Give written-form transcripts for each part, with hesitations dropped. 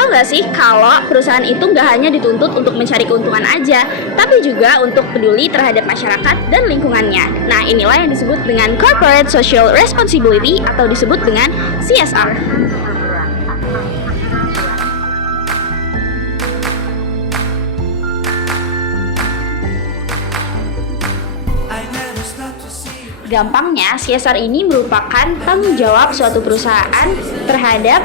tahu nggak sih kalau perusahaan itu nggak hanya dituntut untuk mencari keuntungan aja, tapi juga untuk peduli terhadap masyarakat dan lingkungannya. Nah, inilah yang disebut dengan Corporate Social Responsibility atau disebut dengan CSR. Gampangnya, CSR ini merupakan tanggung jawab suatu perusahaan terhadap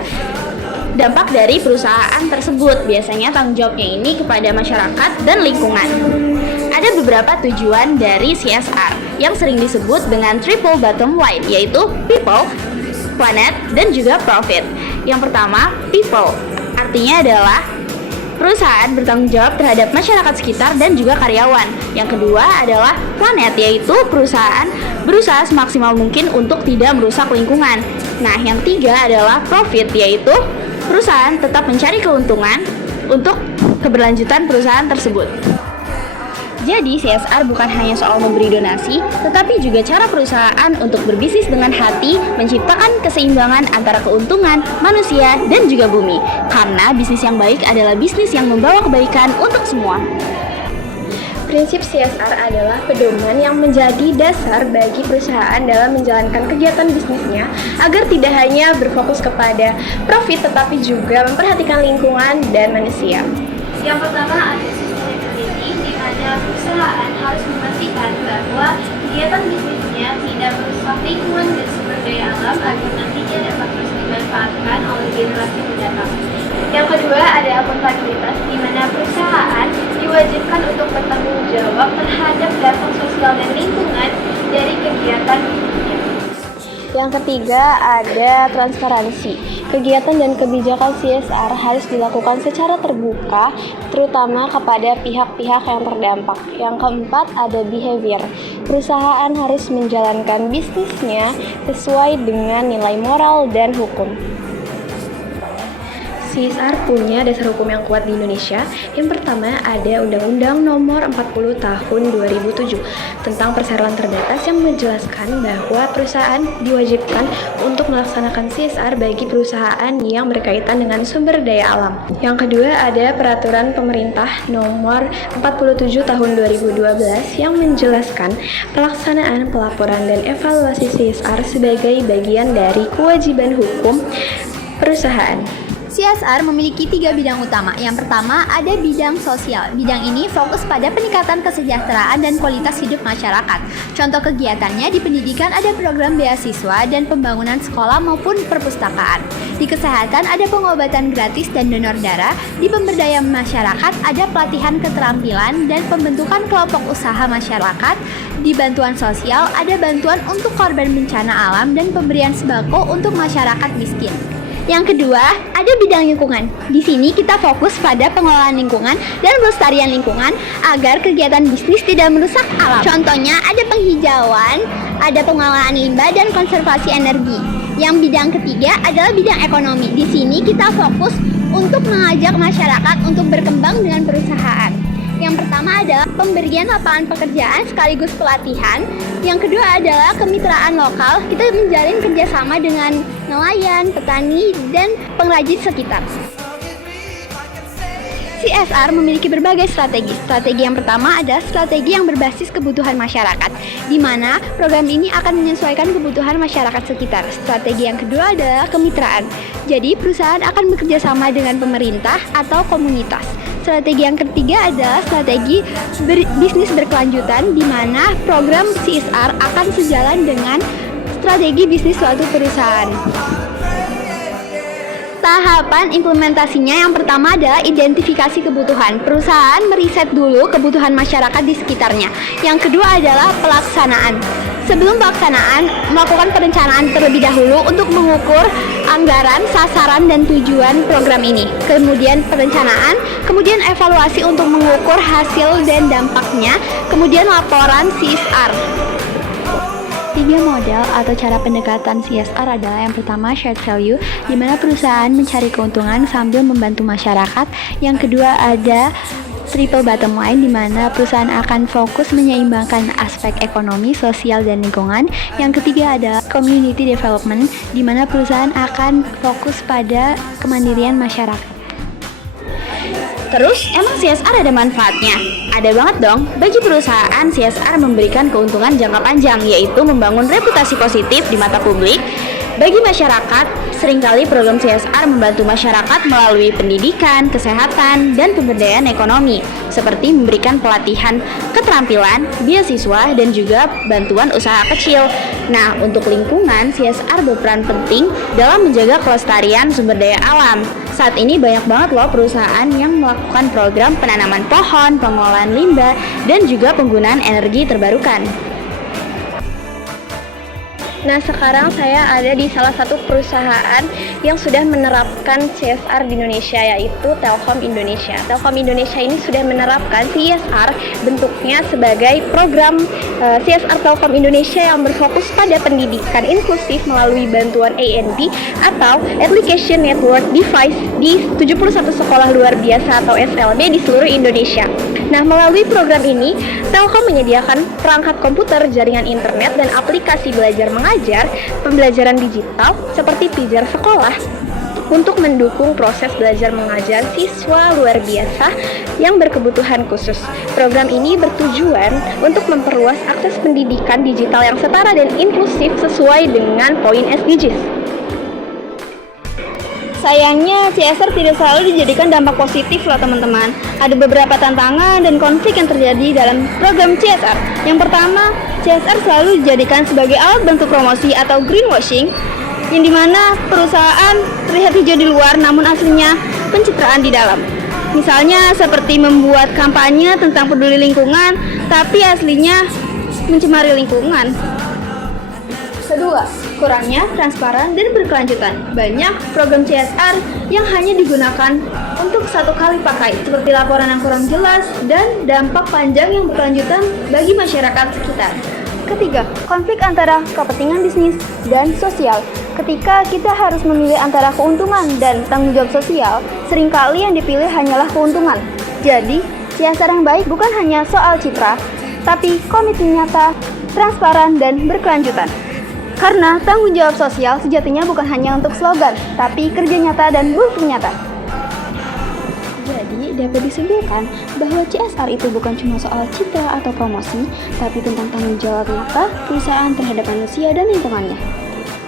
dampak dari perusahaan tersebut. Biasanya tanggung jawabnya ini kepada masyarakat dan lingkungan. Ada beberapa tujuan dari CSR yang sering disebut dengan triple bottom line, yaitu people, planet, dan juga profit. Yang pertama, people. Artinya adalah perusahaan bertanggung jawab terhadap masyarakat sekitar dan juga karyawan. Yang kedua adalah planet, yaitu perusahaan berusaha semaksimal mungkin untuk tidak merusak lingkungan. Nah, yang ketiga adalah profit, yaitu perusahaan tetap mencari keuntungan untuk keberlanjutan perusahaan tersebut. Jadi, CSR bukan hanya soal memberi donasi, tetapi juga cara perusahaan untuk berbisnis dengan hati, menciptakan keseimbangan antara keuntungan, manusia, dan juga bumi. Karena bisnis yang baik adalah bisnis yang membawa kebaikan untuk semua. Prinsip CSR adalah pedoman yang menjadi dasar bagi perusahaan dalam menjalankan kegiatan bisnisnya agar tidak hanya berfokus kepada profit tetapi juga memperhatikan lingkungan dan manusia. Yang pertama ada sustainability, di mana perusahaan harus memastikan bahwa kegiatan bisnisnya tidak merusak lingkungan dan sumber daya alam agar nantinya dapat terus dimanfaatkan oleh generasi mendatang. Yang kedua ada akuntabilitas, di mana perusahaan diwajibkan untuk bertanggung jawab terhadap dampak sosial dan lingkungan dari kegiatan bisnisnya. Yang ketiga ada transparansi. Kegiatan dan kebijakan CSR harus dilakukan secara terbuka, terutama kepada pihak-pihak yang terdampak. Yang keempat ada behavior. Perusahaan harus menjalankan bisnisnya sesuai dengan nilai moral dan hukum. CSR punya dasar hukum yang kuat di Indonesia. Yang pertama ada Undang-Undang Nomor 40 Tahun 2007 tentang perseroan terbatas yang menjelaskan bahwa perusahaan diwajibkan untuk melaksanakan CSR bagi perusahaan yang berkaitan dengan sumber daya alam. Yang kedua ada Peraturan Pemerintah Nomor 47 Tahun 2012 yang menjelaskan pelaksanaan pelaporan dan evaluasi CSR sebagai bagian dari kewajiban hukum perusahaan. CSR memiliki 3 bidang utama. Yang pertama ada bidang sosial. Bidang ini fokus pada peningkatan kesejahteraan dan kualitas hidup masyarakat. Contoh kegiatannya di pendidikan ada program beasiswa dan pembangunan sekolah maupun perpustakaan. Di kesehatan ada pengobatan gratis dan donor darah. Di pemberdayaan masyarakat ada pelatihan keterampilan dan pembentukan kelompok usaha masyarakat. Di bantuan sosial ada bantuan untuk korban bencana alam dan pemberian sembako untuk masyarakat miskin. Yang kedua, ada bidang lingkungan. Di sini kita fokus pada pengelolaan lingkungan dan pelestarian lingkungan agar kegiatan bisnis tidak merusak alam. Contohnya ada penghijauan, ada pengelolaan limbah dan konservasi energi. Yang bidang ketiga adalah bidang ekonomi. Di sini kita fokus untuk mengajak masyarakat untuk berkembang dengan perusahaan. Yang pertama adalah pemberian lapangan pekerjaan sekaligus pelatihan. Yang kedua adalah kemitraan lokal. Kita menjalin kerjasama dengan nelayan, petani, dan pengrajin sekitar. CSR memiliki berbagai strategi. Strategi yang pertama adalah strategi yang berbasis kebutuhan masyarakat, di mana program ini akan menyesuaikan kebutuhan masyarakat sekitar. Strategi yang kedua adalah kemitraan. Jadi, perusahaan akan bekerja sama dengan pemerintah atau komunitas. Strategi yang ketiga adalah strategi bisnis berkelanjutan, di mana program CSR akan sejalan dengan strategi bisnis suatu perusahaan. Tahapan implementasinya yang pertama adalah identifikasi kebutuhan. Perusahaan meriset dulu kebutuhan masyarakat di sekitarnya. Yang kedua adalah pelaksanaan. Sebelum pelaksanaan, melakukan perencanaan terlebih dahulu untuk mengukur anggaran, sasaran, dan tujuan program ini. Kemudian perencanaan, kemudian evaluasi untuk mengukur hasil dan dampaknya, kemudian laporan CSR. 3 model atau cara pendekatan CSR adalah yang pertama shared value, di mana perusahaan mencari keuntungan sambil membantu masyarakat. Yang kedua ada triple bottom line, di mana perusahaan akan fokus menyeimbangkan aspek ekonomi, sosial, dan lingkungan. Yang ketiga ada community development, di mana perusahaan akan fokus pada kemandirian masyarakat. Terus, emang CSR ada manfaatnya? Ada banget dong. Bagi perusahaan, CSR memberikan keuntungan jangka panjang, yaitu membangun reputasi positif di mata publik. Bagi masyarakat, seringkali program CSR membantu masyarakat melalui pendidikan, kesehatan, dan pemberdayaan ekonomi, seperti memberikan pelatihan keterampilan, beasiswa, dan juga bantuan usaha kecil. Nah, untuk lingkungan, CSR berperan penting dalam menjaga kelestarian sumber daya alam. Saat ini banyak banget loh perusahaan yang melakukan program penanaman pohon, pengelolaan limbah, dan juga penggunaan energi terbarukan. Nah, sekarang saya ada di salah satu perusahaan yang sudah menerapkan CSR di Indonesia, yaitu Telkom Indonesia. Telkom Indonesia ini sudah menerapkan CSR bentuknya sebagai program CSR Telkom Indonesia yang berfokus pada pendidikan inklusif melalui bantuan AND atau Application Network Device di 71 sekolah luar biasa atau SLB di seluruh Indonesia. Nah, melalui program ini, Telkom menyediakan perangkat komputer, jaringan internet, dan aplikasi belajar mengajar, pembelajaran digital seperti pijar sekolah untuk mendukung proses belajar mengajar siswa luar biasa yang berkebutuhan khusus. Program ini bertujuan untuk memperluas akses pendidikan digital yang setara dan inklusif sesuai dengan poin SDGs. Sayangnya, CSR tidak selalu dijadikan dampak positif loh teman-teman. Ada beberapa tantangan dan konflik yang terjadi dalam program CSR. Yang pertama, CSR selalu dijadikan sebagai alat bantu promosi atau greenwashing, yang dimana perusahaan terlihat hijau di luar namun aslinya pencitraan di dalam. Misalnya seperti membuat kampanye tentang peduli lingkungan, tapi aslinya mencemari lingkungan. Kedua, kurangnya transparan dan berkelanjutan. Banyak program CSR yang hanya digunakan untuk satu kali pakai, seperti laporan yang kurang jelas dan dampak panjang yang berkelanjutan bagi masyarakat sekitar. Ketiga, konflik antara kepentingan bisnis dan sosial. Ketika kita harus memilih antara keuntungan dan tanggung jawab sosial, seringkali yang dipilih hanyalah keuntungan. Jadi, CSR yang baik bukan hanya soal citra, tapi komitmen nyata, transparan, dan berkelanjutan. Karena tanggung jawab sosial sejatinya bukan hanya untuk slogan, tapi kerja nyata dan bukti nyata. Jadi, dapat disimpulkan bahwa CSR itu bukan cuma soal citra atau promosi, tapi tentang tanggung jawab nyata perusahaan terhadap manusia dan lingkungannya.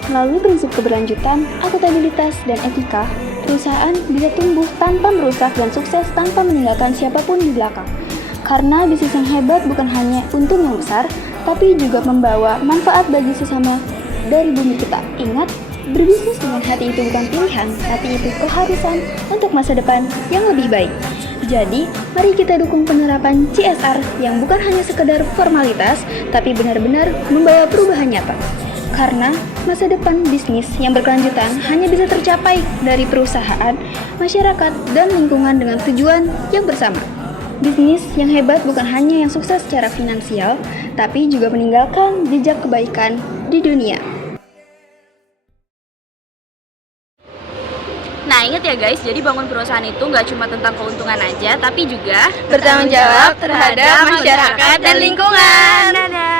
Melalui prinsip keberlanjutan, akuntabilitas, dan etika, perusahaan bisa tumbuh tanpa merusak dan sukses tanpa meninggalkan siapapun di belakang. Karena bisnis yang hebat bukan hanya untung yang besar, tapi juga membawa manfaat bagi sesama dari bumi kita. Ingat, berbisnis dengan hati itu bukan pilihan, tapi itu keharusan untuk masa depan yang lebih baik. Jadi, mari kita dukung penerapan CSR yang bukan hanya sekedar formalitas, tapi benar-benar membawa perubahan nyata. Karena masa depan bisnis yang berkelanjutan hanya bisa tercapai dari perusahaan, masyarakat, dan lingkungan dengan tujuan yang bersama. Bisnis yang hebat bukan hanya yang sukses secara finansial, tapi juga meninggalkan jejak kebaikan di dunia. Nah, ingat ya guys, jadi bangun perusahaan itu nggak cuma tentang keuntungan aja, tapi juga Bertanggung jawab terhadap masyarakat dan lingkungan. Dadah!